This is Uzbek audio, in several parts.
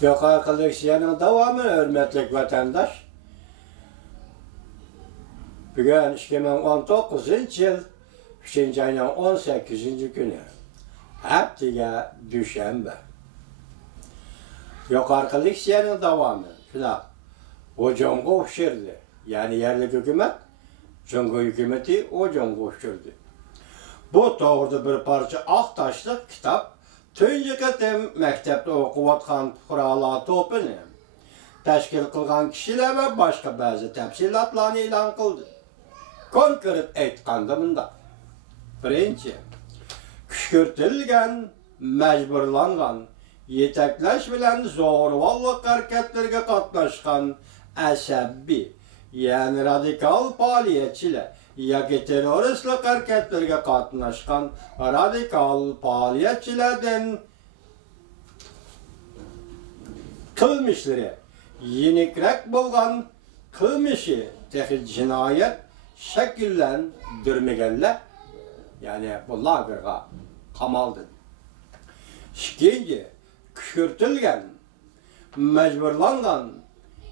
Gökay Koleksiyanın devamı hürmetlik vatandaş. Bugün 2019 yıl 3. ayın 18. günü. Haftiga Düşenbe. Gökay Koleksiyanın devamı. Şuna, o Congo uçurdu. Yani yerli hükümet, Congo hükümeti o Congo uçurdu. Bu doğruda bir parça Aktaşlık kitap. Tönce qatim məktəbdə oxuvatqan fuqaralar topunu təşkil qılğan kişilər və başqa bəzi təfsilatlarını elan qıldı. Konkret aytqanda bunda. Birinci, küşkürtülgən, məcburlanğan, yetəkləş bilən zorvallıq hərəkətlərə qatnaşqan əsəbbi, yəni radikal fəaliyyətçilər, yoki terroristlik hareketlerine qatnaşqan radikal fəaliyyətçilərdən qılmışları yenikrak bolğan qılmışı texi cinayet şəkilləndirməyənlər, yani bu lagırğa qamaldı. İkinci, küşkürtülgən, məcburlanğan,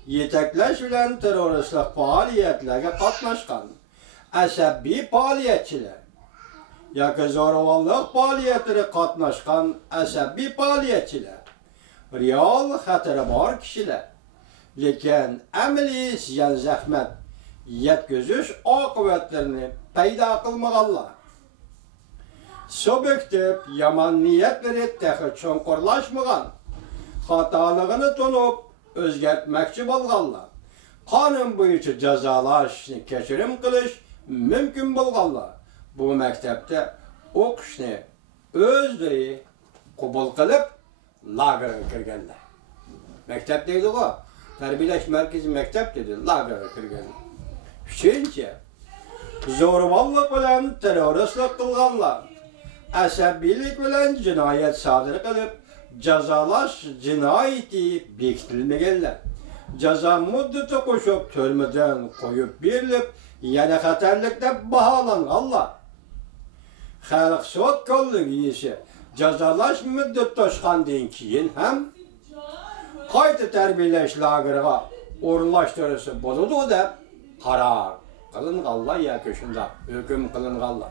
yetəkləş bilən terroristlik fəaliyyətlərə qatnaşqan əsəbbi fəaliyyətçilər, yoki zoravallıq fəaliyyətləri qatnaşqan əsəbbi fəaliyyətçilər, real xətəri var kişilər, lekin əmli ziyan zəhmət yetküzüş aqibətlərini peyda qılmağanlar. Subjektiv yaman niyetləri təxi çonqurlaşmağan, xatalığını tunup özgərtməkçi bolğanlar, qanun boyunca cəzalaşını keçirim qilish mümkün bolğanlar bu məktəbdə oquşni özləri qəbul qılıb lagerə kirganlar. Məktəb deydi o, tərbiyələş mərkəzi məktəb dedi, lagerə kirganlar. Üçüncü, zorvallıq bilən terroristlik qılğanlar, əsəbbilik bilən cinayət sadir qılıb cəzalaş cinayəti bekitilməyənlər. Cəza müddəti qoşub törmədən qoyub berilib, yəni xətərlikdə bahalanğanlar. Xalq sot kollegi cəzalaş müddət toşqandan keyin həm qayta tərbiyələş lagırğa orunlaşdırısı boludu da qarar qılınğanlar yoki shunda hüküm qılınğanlar.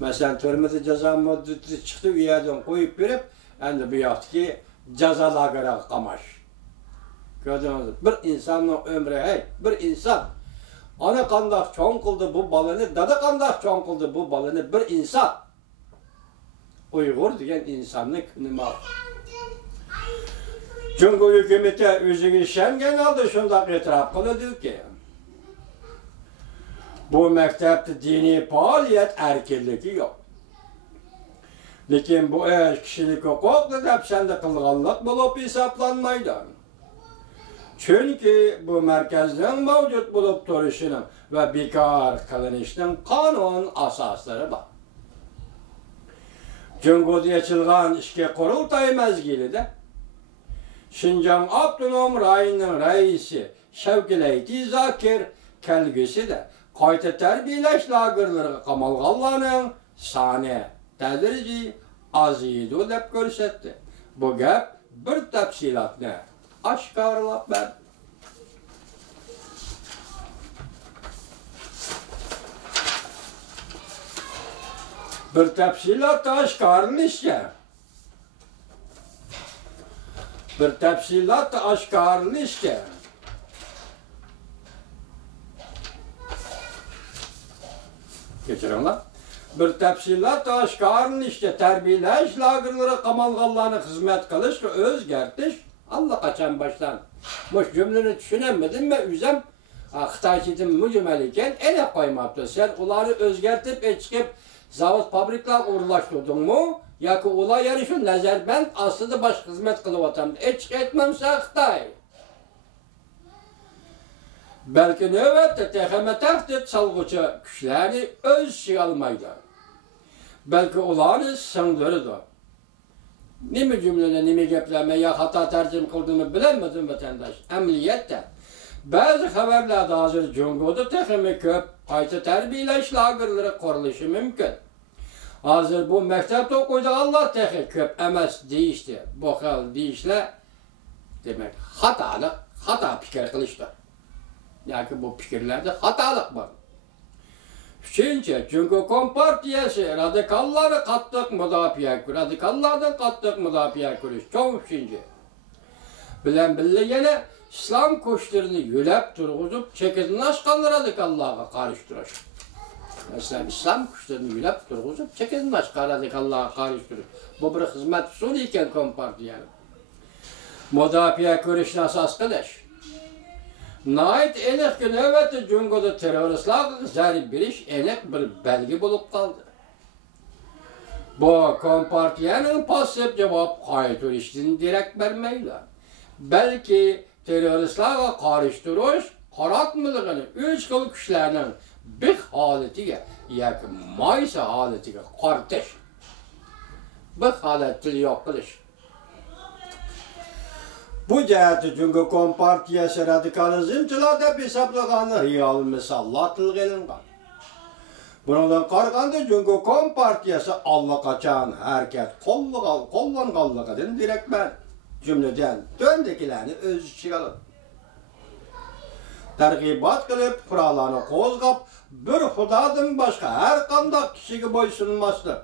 Məsələn, törmədə cəza müddəti çıxdı, u yerdən qoyub berib, endi bu yoqdaki cəza lagırğa qamaş. Gördünüz, bir insanın ömrü, bir insan ana qandaq çoğun qıldı bu balını, dada qandaq çoğun qıldı bu balını bir insan. Uyğur degen insanın künümü al. Cumhur hükümeti özünü işengen aldı, şundaq etiraf qılıdı ki, bu məktəbdə dini fəaliyyət erkirliği yok. Lekin bu kişilik hukuklu dəpsəndə qılğanlıq bulup hesaplanmaydı. Çünkü bu merkezden mevcut bulup duruşunun ve bekar kılınışının kanun asasları var. Cumhuriyet'de açılgan işke kurultay mezgilide Şinjan Abdünom Rayı'nın reisi Şevkileyti Zakir kelgisi de qayta tərbiyələş lagırları qamalğanlarının sani tədrici azıydı dep görsetdi. Bu gap bir təfsilatını aşkarlap ben. Bir təfsilat aşkarlışca. Bir təfsilat aşkarlışca. Geçirin lan. Bir təfsilat aşkarlışca tərbiyələş lagırları qamalğanlarını xizmət qılış ki özgərtiş Allah kaçan baştan. Boş cümleni düşünemedim ve üzem Xitayçidim mücmeliken ele koymaptı. Sen onları özgertip çıkıp zavod fabrikler uğurlaştırdın mu? Ya ki olay yarışı nezarbend aslında baş hizmet kılıp atamdı. Çık etmemse Xitay. Belki növbette teheme tehdit salgıcı güçlerini öz şey almaydı. Belki olanı sındırdı. Nimi cümlene, nimi gepleme ya hata tercih kıldığımı bilemedim vatandaş. Emniyette. Bazı haberlerde hazır Cumhur'da teximi köp, qayta tərbiyələş lagırları quruluşu mümkün. Hazır bu məktəbdə okuyacaq Allah texi köp emas deyişdi. Bu xil deyişlə Demek hata fikir kılıştı. Yani bu fikirlerde hatalık var. Üçüncü, çünkü Kompartiyası radikalları kattık müdafiye kürüş. Radikallardan kattık müdafiye kürüş. Çok üçüncü. Bilen bille yine İslam kuşlarını yülep turguzup çekizin aşkanlı radikallığa karıştırır. Mesela İslam kuşlarını yülep turguzup çekizin aşkanlı radikallığa karıştırır. Bu bir hizmet usulü iken Kompartiyanın. Müdafiye kürüşün asas kılış. Nait enek ki növbeti Cungo'da teröristler zari biliş enek bir belge bulup kaldı. Bu Kompartiyanın pasif cevap kayıtır işini direkt vermeyler. Belki teröristlerle karıştırış, karatmılığını üç kıl kişilerinin bir haletiyle, yani maysa haletiyle kardeş. Bir haletli yok kılış. Bu cəhəti çünki Kompartiyası radikalizmçiler deb hesablığanı real misallar tılıq elinğan. Bundan qarğanda çünki Kompartiyası allaqaçan hərəkət qollanğanlığıdan direkt ben cümleden döndekilerini öz içine alır. Tərqibat qılıb, quralarını qozğab, bir xudadan başqa hər qandaq kişiге boysunmasdır.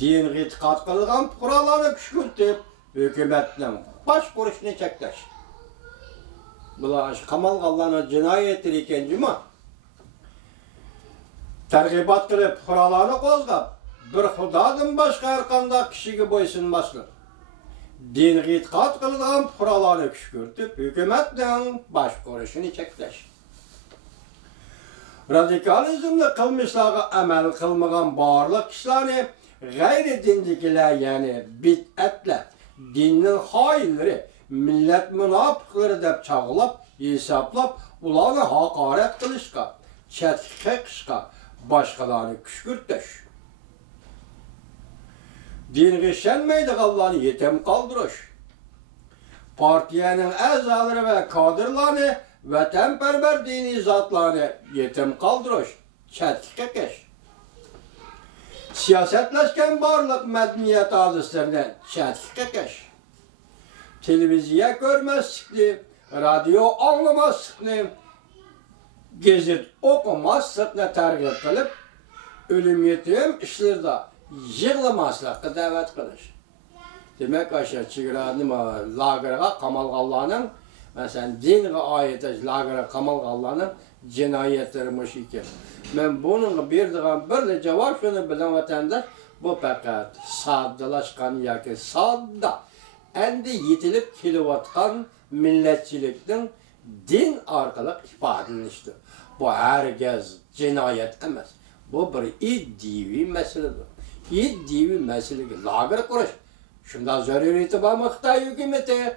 Din etiqad qılğan quralarını küşkürtüb, hükümetle baş kuruşunu çekleş. Bular Kamal Gallan'ın cinayettir iken cuma. Tərqibat qılıb, quralarını qozğab, bir xudadan başqa hər qandaq kişiге boysunmasdır. Din etiqad qılğan quralarını küşkürtüb, hükümetle baş kuruşunu çekleş. Radikalizmle qılmışlarga əməl qılmağan barlıq kişilərini gayri-dindikiler yani bid'ətlə, dinin hainleri, millet münafıqları deb çağılab, hesablab, ularını hakaret qılışqa, çətkə qışqa, başqalarını küşkürtdüş. Dingi şenmeydiğallarını yetem kaldırış. Partiyanın əzaları ve kadırlarını, vətənpərvər dini zatlarını yetem kaldırış, çətkə qış. Siyasetleşken barlıq mədniyyət hadisələrindən çətkə qış. Televiziya görməzlikni, radio anlamazlıqni, gezit okumazlıqni tərqib qılıb, ölüm yetim işlərdə yığılmazlıqqa dəvət qılış. Demək aşağı çiğranım lagırğa Kamal Gallan'ın, mesela dinə ait lagırğa Kamal Gallan'ın cinayetlermiş iken. Ben bunun bir cevap şunu bilen vatandaş, bu fakat saddalaşkan yaki sadda, endi yetilip kilovatkan milletçilikten din arkalık ifadeleniştir. Bu herkes cinayet emez. Bu bir iddivi meseledir. İddivi mesele lagır kuruş. Şunda zaruri itibar Xitay hükümeti